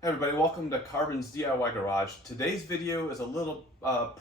Hey everybody, welcome to Carbon's DIY Garage. Today's video is a little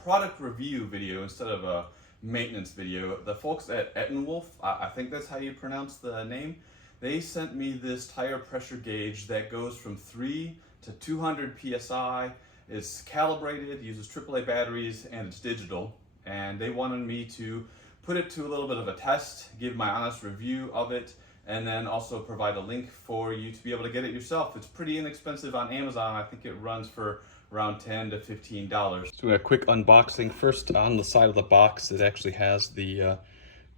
product review video instead of a maintenance video. The folks at ETENWOLF, I think that's how you pronounce the name, they sent me this tire pressure gauge that goes from 3 to 200 PSI. It's calibrated, uses AAA batteries, and it's digital. And they wanted me to put it to a little bit of a test, give my honest review of it, and then also provide a link for you to be able to get it yourself. It's pretty inexpensive on Amazon. I think it runs for around $10 to $15. So a quick unboxing. First, on the side of the box, it actually has the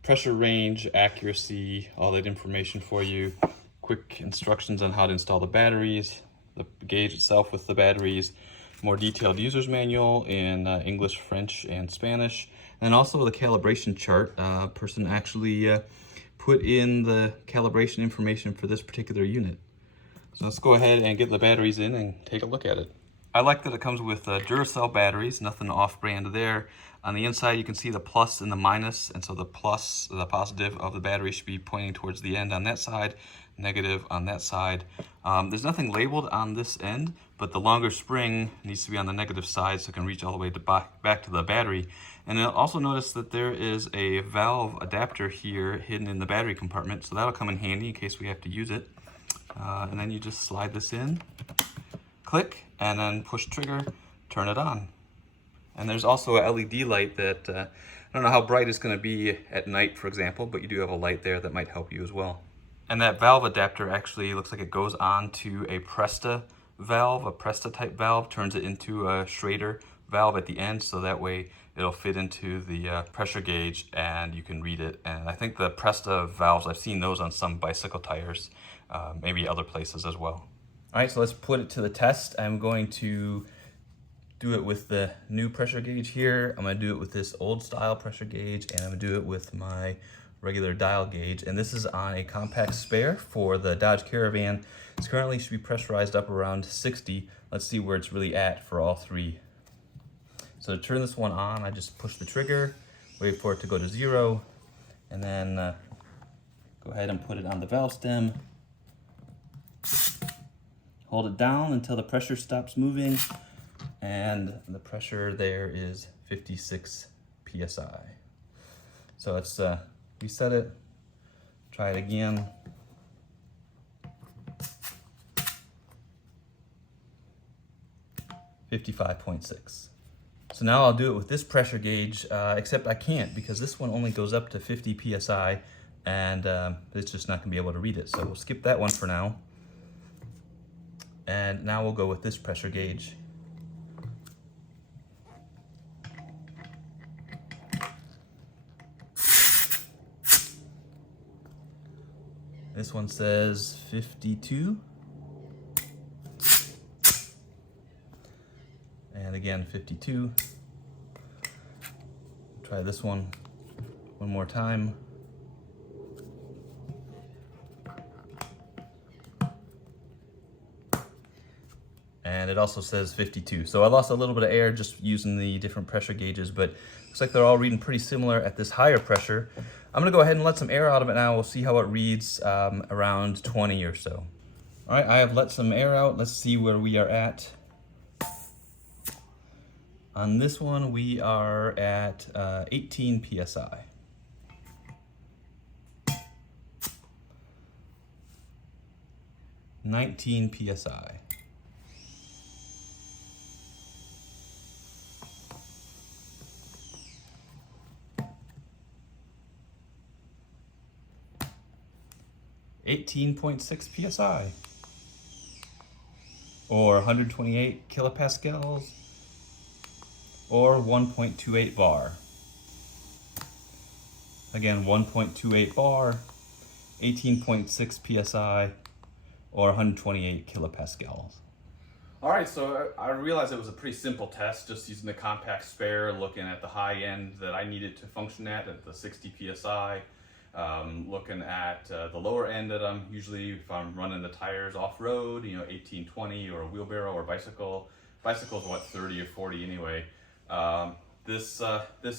pressure range, accuracy, all that information for you. Quick instructions on how to install the batteries, the gauge itself with the batteries, more detailed user's manual in English, French, and Spanish, and also the calibration chart. Person actually put in the calibration information for this particular unit. So let's go ahead and get the batteries in and take a look at it. I like that it comes with Duracell batteries, nothing off-brand there. On the inside you can see the plus and the minus, and so the plus, the positive of the battery should be pointing towards the end on that side, negative on that side. There's nothing labeled on this end, but the longer spring needs to be on the negative side so it can reach all the way to back to the battery. And you'll also notice that there is a valve adapter here hidden in the battery compartment, so that'll come in handy in case we have to use it. And then you just slide this in, click, and then push trigger, turn it on. And there's also a LED light that, I don't know how bright it's going to be at night, for example, but you do have a light there that might help you as well. And that valve adapter actually looks like it goes on to a Presta valve, a Presta type valve, turns it into a Schrader valve at the end, so that way it'll fit into the pressure gauge and you can read it. And I think the Presta valves, I've seen those on some bicycle tires, maybe other places as well. All right, so let's put it to the test. I'm going to do it with the new pressure gauge here. I'm gonna do it with this old style pressure gauge, and I'm gonna do it with my regular dial gauge. And this is on a compact spare for the Dodge Caravan. It's currently should be pressurized up around 60. Let's see where it's really at for all three. So to turn this one on, I just push the trigger, wait for it to go to 0, and then go ahead and put it on the valve stem. Hold it down until the pressure stops moving, and the pressure there is 56 PSI. So let's reset it, try it again. $55.6. So now I'll do it with this pressure gauge, except I can't because this one only goes up to 50 PSI, and it's just not gonna be able to read it. So we'll skip that one for now. And now we'll go with this pressure gauge. This one says 52. And again, 52. Try this one more time. And it also says 52. So I lost a little bit of air just using the different pressure gauges, but looks like they're all reading pretty similar at this higher pressure. I'm gonna go ahead and let some air out of it now. We'll see how it reads around 20 or so. All right, I have let some air out. Let's see where we are at. On this one, we are at 18 PSI. $19 PSI. $18.6 PSI, or 128 kilopascals, or 1.28 bar. Again, 1.28 bar, 18.6 PSI, or 128 kilopascals. All right, so I realized it was a pretty simple test, just using the compact spare, looking at the high end that I needed to function at the 60 PSI. Looking at the lower end that I'm usually, if I'm running the tires off-road, 18, 20, or a wheelbarrow or bicycle. Bicycle's what, 30 or 40 anyway. This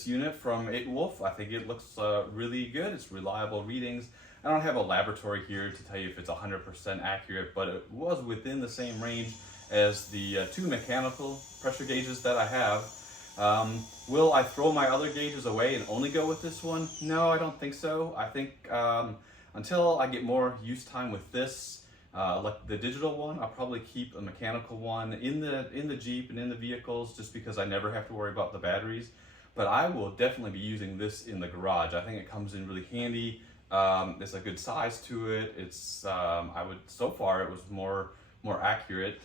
unit from ETENWOLF, I think it looks really good. It's reliable readings. I don't have a laboratory here to tell you if it's 100% accurate, but it was within the same range as the two mechanical pressure gauges that I have. Will I throw my other gauges away and only go with this one? No, I don't think so. I think until I get more use time with this, like the digital one, I'll probably keep a mechanical one in the Jeep and in the vehicles, just because I never have to worry about the batteries. But I will definitely be using this in the garage. I think it comes in really handy. There's a good size to it. It's so far it was more accurate.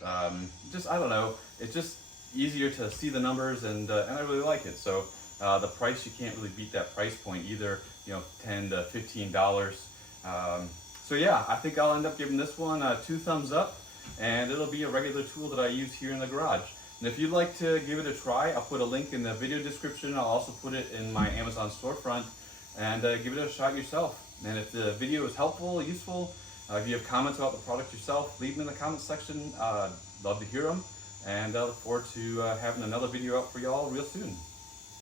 Just, I don't know, it's just easier to see the numbers, and I really like it. So the price, you can't really beat that price point either, you know, $10 to $15. So yeah, I think I'll end up giving this one 2 thumbs up, and it'll be a regular tool that I use here in the garage. And if you'd like to give it a try, I'll put a link in the video description. I'll also put it in my Amazon storefront, and give it a shot yourself. And if the video is helpful, useful, if you have comments about the product yourself, leave them in the comment section. Love to hear them, and I look forward to having another video out for y'all real soon.